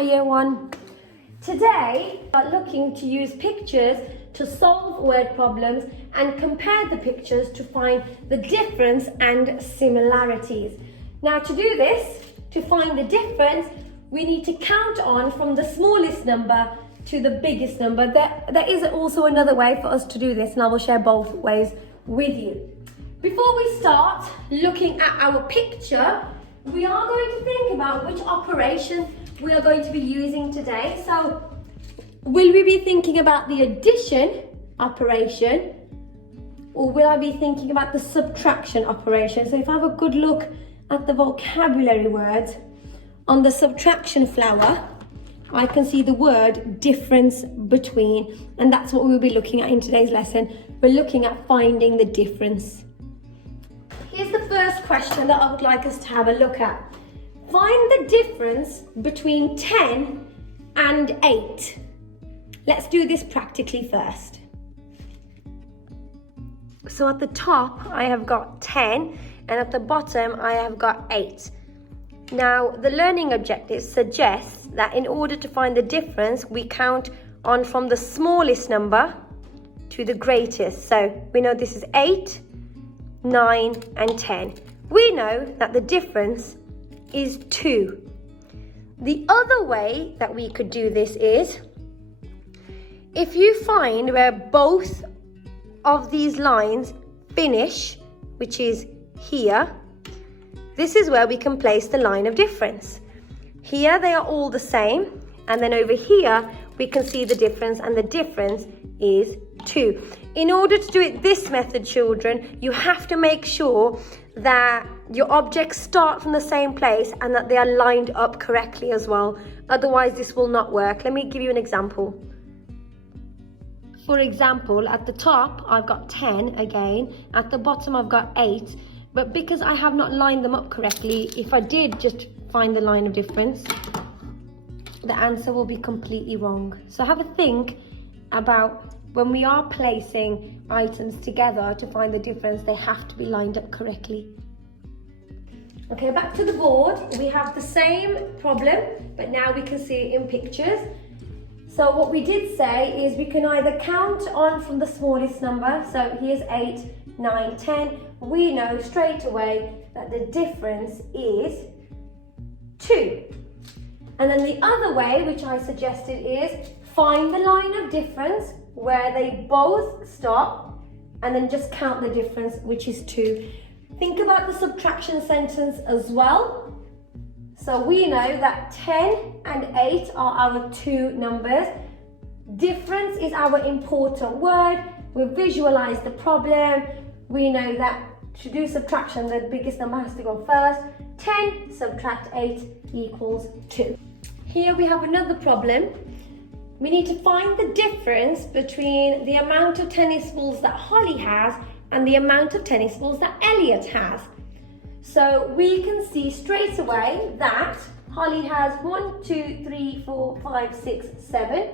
Year 1. Today, we are looking to use pictures to solve word problems and compare the pictures to find the difference and similarities. Now, to do this, to find the difference, we need to count on from the smallest number to the biggest number. There is also another way for us to do this, and I will share both ways with you. Before we start looking at our picture, we are going to think about which operation we are going to be using today. So, will we be thinking about the addition operation, or will I be thinking about the subtraction operation? So if I have a good look at the vocabulary words, on the subtraction flower, I can see the word difference between, and that's what we'll be looking at in today's lesson. We're looking at finding the difference. Here's the first question that I would like us to have a look at. Find the difference between 10 and 8. Let's do this practically first. So at the top, I have got 10, and at the bottom, I have got 8. Now, the learning objective suggests that in order to find the difference, we count on from the smallest number to the greatest. So we know this is 8, 9, and 10. We know that the difference is 2. The other way that we could do this is, if you find where both of these lines finish, which is here, this is where we can place the line of difference. Here they are all the same, and then over here we can see the difference, and the difference is 2. In order to do it this method, children, you have to make sure that your objects start from the same place and that they are lined up correctly as well. Otherwise, this will not work. Let me give you an example. For example, at the top, I've got 10 again. At the bottom, I've got 8. But because I have not lined them up correctly, if I did just find the line of difference, the answer will be completely wrong. So have a think about when we are placing items together to find the difference, they have to be lined up correctly. Okay, back to the board. We have the same problem, but now we can see it in pictures. So what we did say is we can either count on from the smallest number. So here's 8, 9, 10. We know straight away that the difference is 2. And then the other way, which I suggested, is find the line of difference where they both stop and then just count the difference, which is 2. Think about the subtraction sentence as well. So we know that 10 and 8 are our 2 numbers. Difference is our important word. We visualize the problem. We know that to do subtraction, the biggest number has to go first. 10 subtract 8 equals 2. Here we have another problem. We need to find the difference between the amount of tennis balls that Holly has and the amount of tennis balls that Elliot has. So we can see straight away that Holly has 1, 2, 3, 4, 5, 6, 7.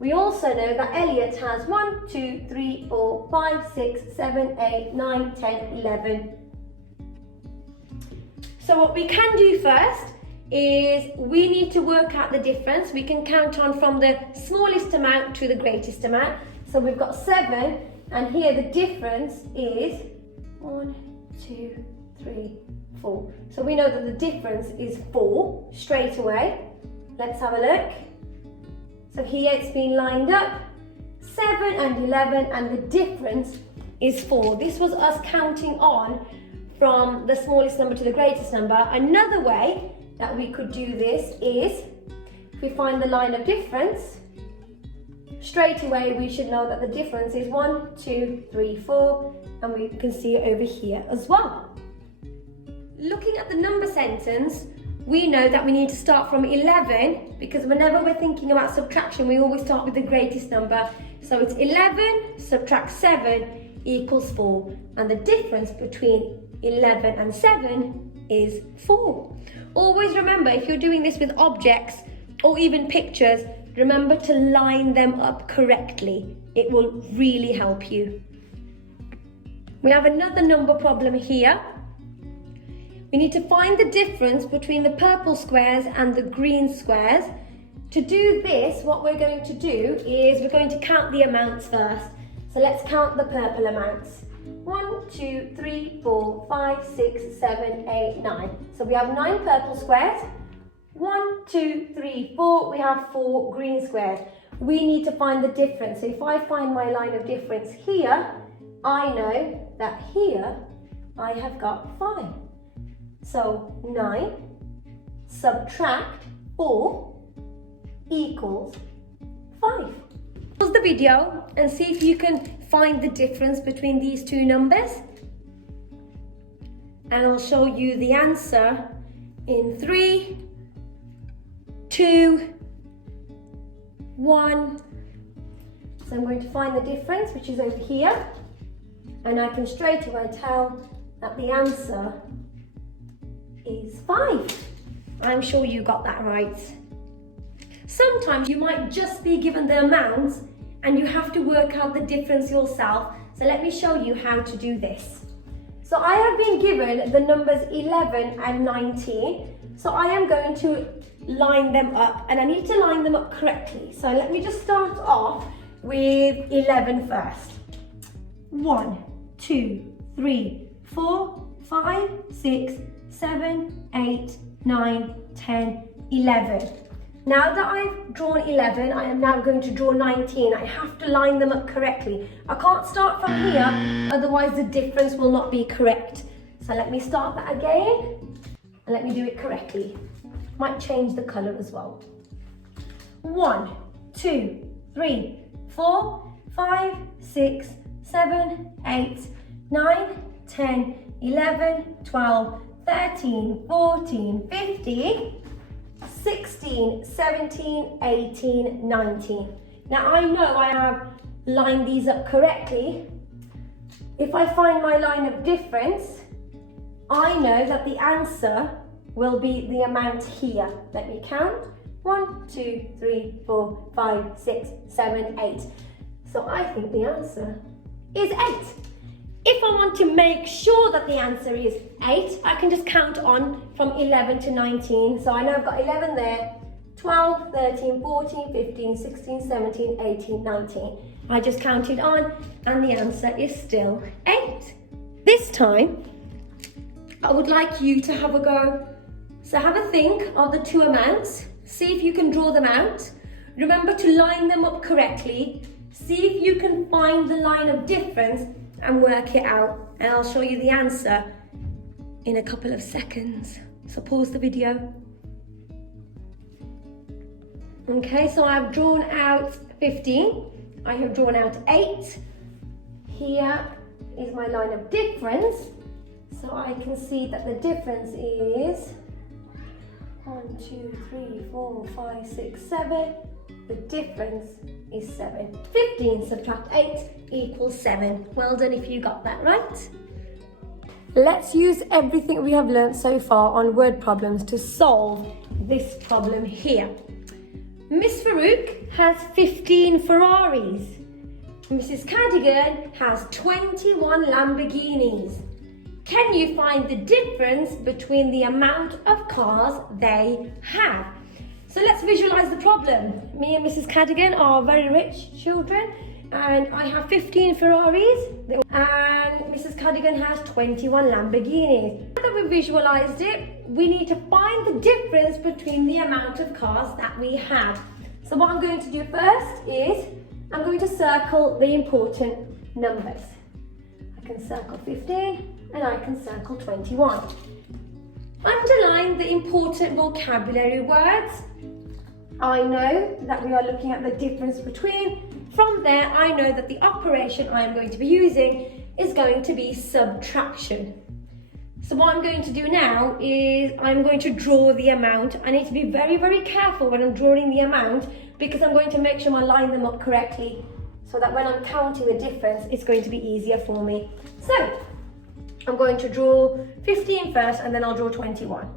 We also know that Elliot has 1, 2, 3, 4, 5, 6, 7, 8, 9, 10, 11. So what we can do first is we need to work out the difference. We can count on from the smallest amount to the greatest amount. So we've got 7, and here the difference is 1, 2, 3, 4. So we know that the difference is 4 straight away. Let's have a look. So here it's been lined up, 7 and 11, and the difference is 4. This was us counting on from the smallest number to the greatest number. Another way that we could do this is, if we find the line of difference, straight away we should know that the difference is 1, 2, 3, 4, and we can see it over here as well. Looking at the number sentence, we know that we need to start from 11, because whenever we're thinking about subtraction, we always start with the greatest number. So it's 11 subtract 7 equals 4, and the difference between 11 and 7 is 4. Always remember, if you're doing this with objects or even pictures, remember to line them up correctly. It will really help you. We have another number problem here. We need to find the difference between the purple squares and the green squares. To do this, what we're going to do is we're going to count the amounts first. So let's count the purple amounts. 1, 2, 3, 4, 5, 6, 7, 8, 9. So we have 9 purple squares. 1, 2, 3, 4. We have 4 green squares. We need to find the difference. So if I find my line of difference here, I know that here I have got 5. So 9 subtract 4 equals 5. Pause the video and see if you can find the difference between these two numbers. And I'll show you the answer in 3, 2, 1. So I'm going to find the difference, which is over here. And I can straight away tell that the answer is 5. I'm sure you got that right. Sometimes you might just be given the amounts and you have to work out the difference yourself. So let me show you how to do this. So I have been given the numbers 11 and 19. So I am going to line them up, and I need to line them up correctly. So let me just start off with 11 first. 1, 2, 3, 4, 5, 6, 7, 8, 9, 10, 11. Now that I've drawn 11, I am now going to draw 19. I have to line them up correctly. I can't start from here, otherwise the difference will not be correct. So let me start that again, and let me do it correctly. Might change the colour as well. 1, 2, 3, 4, 5, 6, 7, 8, 9, 10, 11, 12, 13, 14, 15, 16, 17, 18, 19. Now I know I have lined these up correctly. If I find my line of difference, I know that the answer will be the amount here. Let me count. 1, 2, 3, 4, 5, 6, 7, 8. So I think the answer is 8. If I want to make sure that the answer is 8, I can just count on from 11 to 19. So I know I've got 11 there, 12, 13, 14, 15, 16, 17, 18, 19. I just counted on, and the answer is still 8. This time, I would like you to have a go. So have a think of the two amounts. See if you can draw them out. Remember to line them up correctly. See if you can find the line of difference and work it out. And I'll show you the answer in a couple of seconds. So pause the video. Okay, so I've drawn out 15. I have drawn out 8. Here is my line of difference. So I can see that the difference is 1, 2, 3, 4, 5, 6, 7. The difference is 7. 15 subtract 8 equals 7. Well done if you got that right. Let's use everything we have learnt so far on word problems to solve this problem here. Miss Farook has 15 Ferraris. Mrs. Cardigan has 21 Lamborghinis. Can you find the difference between the amount of cars they have? So let's visualize the problem. Me and Mrs. Cardigan are very rich children, and I have 15 Ferraris, and Mrs. Cardigan has 21 Lamborghinis. Now that we visualized it, we need to find the difference between the amount of cars that we have. So what I'm going to do first is I'm going to circle the important numbers. I can circle 15 and I can circle 21. Underline the important vocabulary words. I know that we are looking at the difference between. From there, I know that the operation I am going to be using is going to be subtraction. So what I'm going to do now is I'm going to draw the amount. I need to be very, very careful when I'm drawing the amount, because I'm going to make sure I line them up correctly so that when I'm counting the difference, it's going to be easier for me. So I'm going to draw 15 first, and then I'll draw 21.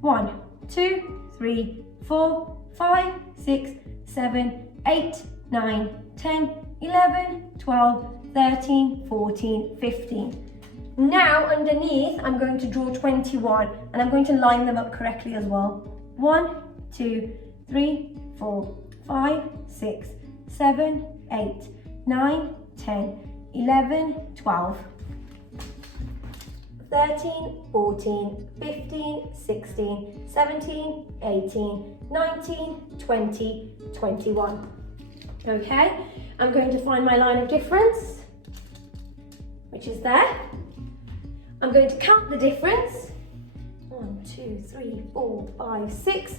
1, 2, 3, 4, 5, 6, 7, 8, 9, 10, 11, 12, 13, 14, 15. Now underneath, I'm going to draw 21 and I'm going to line them up correctly as well. 1, 2, 3, 4, 5, 6, 7, 8, 9, 10, 11, 12, 13, 14, 15, 16, 17, 18, 19, 20, 21. Okay, I'm going to find my line of difference, which is there. I'm going to count the difference. 1, 2, 3, 4, 5, 6.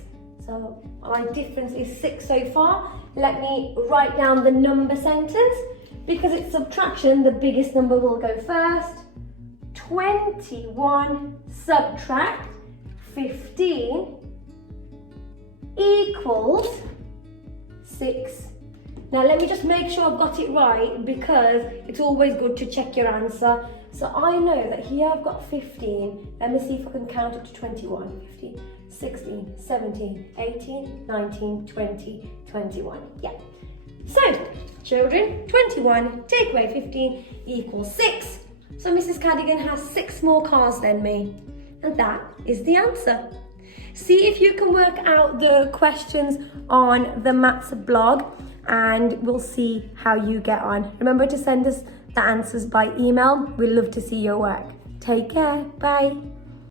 So my difference is 6 so far. Let me write down the number sentence. Because it's subtraction, the biggest number will go first. 21 subtract 15 equals 6. Now let me just make sure I've got it right, because it's always good to check your answer. So I know that here I've got 15. Let me see if I can count it to 21. 15, 16, 17, 18, 19, 20, 21. Yeah. So, children, 21 take away 15 equals 6. So Mrs. Cadigan has 6 more cars than me. And that is the answer. See if you can work out the questions on the maths blog, and we'll see how you get on. Remember to send us the answers by email. We'd love to see your work. Take care. Bye.